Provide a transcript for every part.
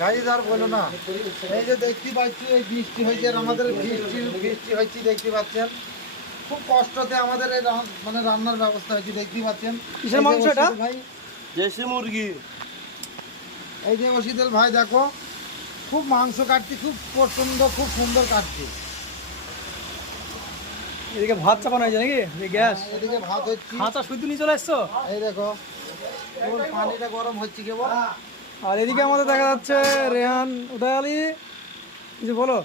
গাড়ির আর বলো না। এই যে দেখতে পাচ্ছি এই বৃষ্টি হয়েছে আর আমাদের বৃষ্টি বৃষ্টি হয়েছে দেখতে পাচ্ছেন। খুব কষ্টতে আমাদের এই মানে রান্নার ব্যবস্থা হয়েছে দেখতে পাচ্ছেন। কিসের ভাই। দেশি মুরগি। এই যে অসিদুল ভাই দেখো খুব মাংস কাটছি খুব প্রচণ্ড খুব সুন্দর কাটছি। এদিকে ভাত চাপানো হয়েছে নাকি? এই গ্যাস। এদিকে ভাত হচ্ছে। খাঁচা শুধু নিয়ে চলে এসছো? এই দেখো পানিটা গরম হচ্ছে কেবল। আর এদিকে আমাদের দেখা যাচ্ছে রেহান উদয় আলী। কিছু বলো।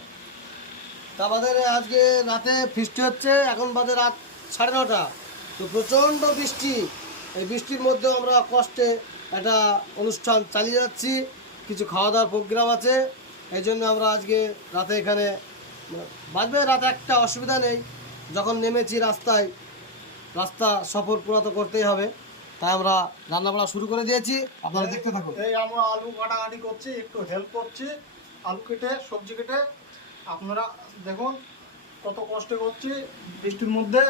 তা আমাদের আজকে রাতে ফিস্টি হচ্ছে, এখন বাজে রাত সাড়ে নটা। তো প্রচণ্ড বৃষ্টি। এই বৃষ্টির মধ্যেও আমরা কষ্টে একটা অনুষ্ঠান চালিয়ে যাচ্ছি। কিছু খাওয়া দাওয়ার প্রোগ্রাম আছে। এই জন্য আমরা আজকে রাতে এখানে, বাজবে রাত একটা, অসুবিধা নেই। যখন নেমেছি রাস্তায়, রাস্তা সফর পুরা তো করতেই হবে। তাই আমরা রান্না বান্না শুরু করে দিয়েছি। আপনারা দেখতে থাকুন। এই আমরা আলু কাটাকাটি করছি একটু হেল্প করছি। আলু কেটে সবজি কেটে আপনারা দেখুন কত কষ্ট করছি বৃষ্টির মধ্যে।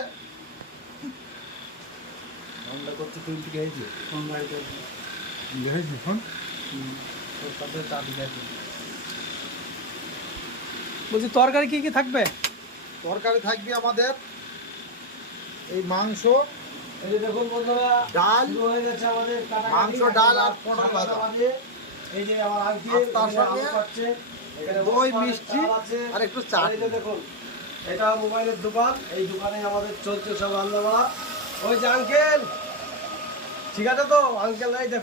বলছি তরকারি কি কি থাকবে? তরকারি থাকবে আমাদের এই মাংস এই যে দেখুন বন্ধুরা ডাল হয়ে গেছে আমাদের মাংস, ডাল আর পটল সাতটা ভাজা। বাজে। এই যে আমার দিয়ে তার সঙ্গে দই, মিষ্টি। আর একটু যে দেখুন এটা মোবাইলের দোকান। এই দোকানে আমাদের চলছে সব রান্না বাড়া ওই যে আঙ্কেল ঠিক আছে তো? আঙ্কেল নাই দেখুন।